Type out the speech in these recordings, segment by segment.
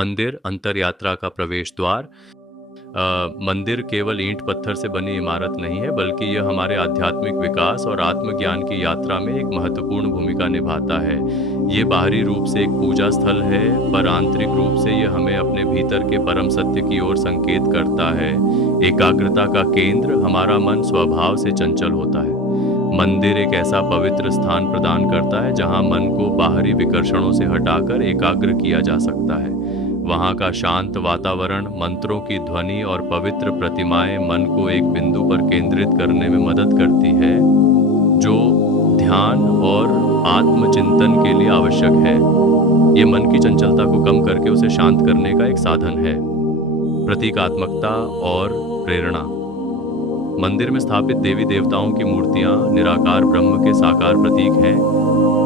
मंदिर अंतर यात्रा का प्रवेश द्वार। मंदिर केवल ईंट पत्थर से बनी इमारत नहीं है, बल्कि यह हमारे आध्यात्मिक विकास और आत्मज्ञान की यात्रा में एक महत्वपूर्ण भूमिका निभाता है। ये बाहरी रूप से एक पूजा स्थल है, पर आंतरिक रूप से यह हमें अपने भीतर के परम सत्य की ओर संकेत करता है। एकाग्रता का केंद्र, हमारा मन स्वभाव से चंचल होता है। मंदिर एक ऐसा पवित्र स्थान प्रदान करता है जहां मन को बाहरी विकर्षणों से हटाकर एकाग्र किया जा सकता है। वहां का शांत वातावरण, मंत्रों की ध्वनि और पवित्र प्रतिमाएं मन को एक बिंदु पर केंद्रित करने में मदद करती है, जो ध्यान और आत्मचिंतन के लिए आवश्यक है। ये मन की चंचलता को कम करके उसे शांत करने का एक साधन है। प्रतीकात्मकता और प्रेरणा। मंदिर में स्थापित देवी देवताओं की मूर्तियां निराकार ब्रह्म के साकार प्रतीक हैं,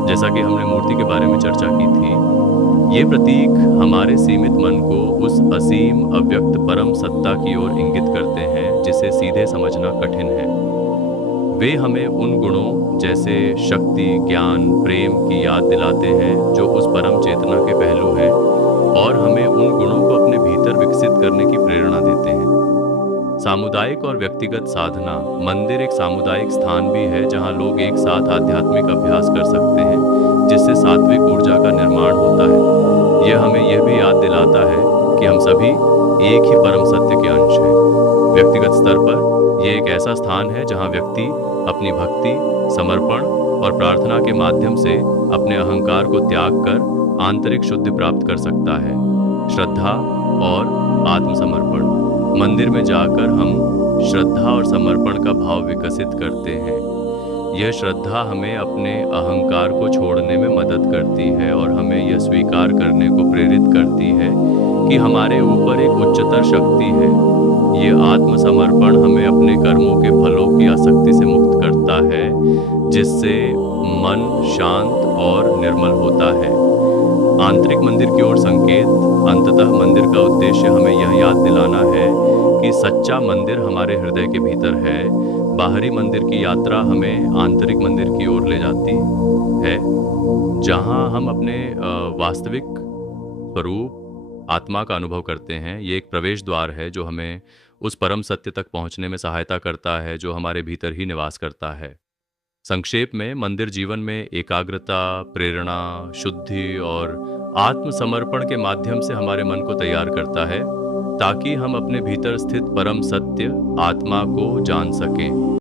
जैसा कि हमने मूर्ति के बारे में चर्चा की थी। ये प्रतीक हमारे सीमित मन को उस असीम अव्यक्त परम सत्ता की ओर इंगित करते हैं जिसे सीधे समझना कठिन है। वे हमें उन गुणों जैसे शक्ति, ज्ञान, प्रेम की याद दिलाते हैं जो उस परम चेतना के पहलू हैं, और हमें उन गुणों को अपने भीतर विकसित करने की प्रेरणा देते हैं। सामुदायिक और व्यक्तिगत साधना। मंदिर एक सामुदायिक स्थान भी है जहां लोग एक साथ आध्यात्मिक अभ्यास कर सकते हैं, जिससे सात्विक ऊर्जा का निर्माण होता है। यह हमें यह भी याद दिलाता है कि हम सभी एक ही परम सत्य के अंश हैं। व्यक्तिगत स्तर पर यह एक ऐसा स्थान है जहां व्यक्ति अपनी भक्ति, समर्पण और प्रार्थना के माध्यम से अपने अहंकार को त्याग कर आंतरिक शुद्धि प्राप्त कर सकता है। श्रद्धा और आत्मसमर्पण। मंदिर में जाकर हम श्रद्धा और समर्पण का भाव विकसित करते हैं। यह श्रद्धा हमें अपने अहंकार को छोड़ने में मदद करती है और हमें यह स्वीकार करने को प्रेरित करती है कि हमारे ऊपर एक उच्चतर शक्ति है। ये आत्मसमर्पण हमें अपने कर्मों के फलों की आसक्ति से मुक्त करता है, जिससे मन शांत और निर्मल होता है। आंतरिक मंदिर की ओर संकेत। अंततः मंदिर का उद्देश्य हमें यह याद दिलाना है कि सच्चा मंदिर हमारे हृदय के भीतर है। बाहरी मंदिर की यात्रा हमें आंतरिक मंदिर की ओर ले जाती है, जहां हम अपने वास्तविक स्वरूप आत्मा का अनुभव करते हैं। ये एक प्रवेश द्वार है जो हमें उस परम सत्य तक पहुंचने में सहायता करता है जो हमारे भीतर ही निवास करता है। संक्षेप में, मंदिर जीवन में एकाग्रता, प्रेरणा, शुद्धि और आत्मसमर्पण के माध्यम से हमारे मन को तैयार करता है, ताकि हम अपने भीतर स्थित परम सत्य आत्मा को जान सकें।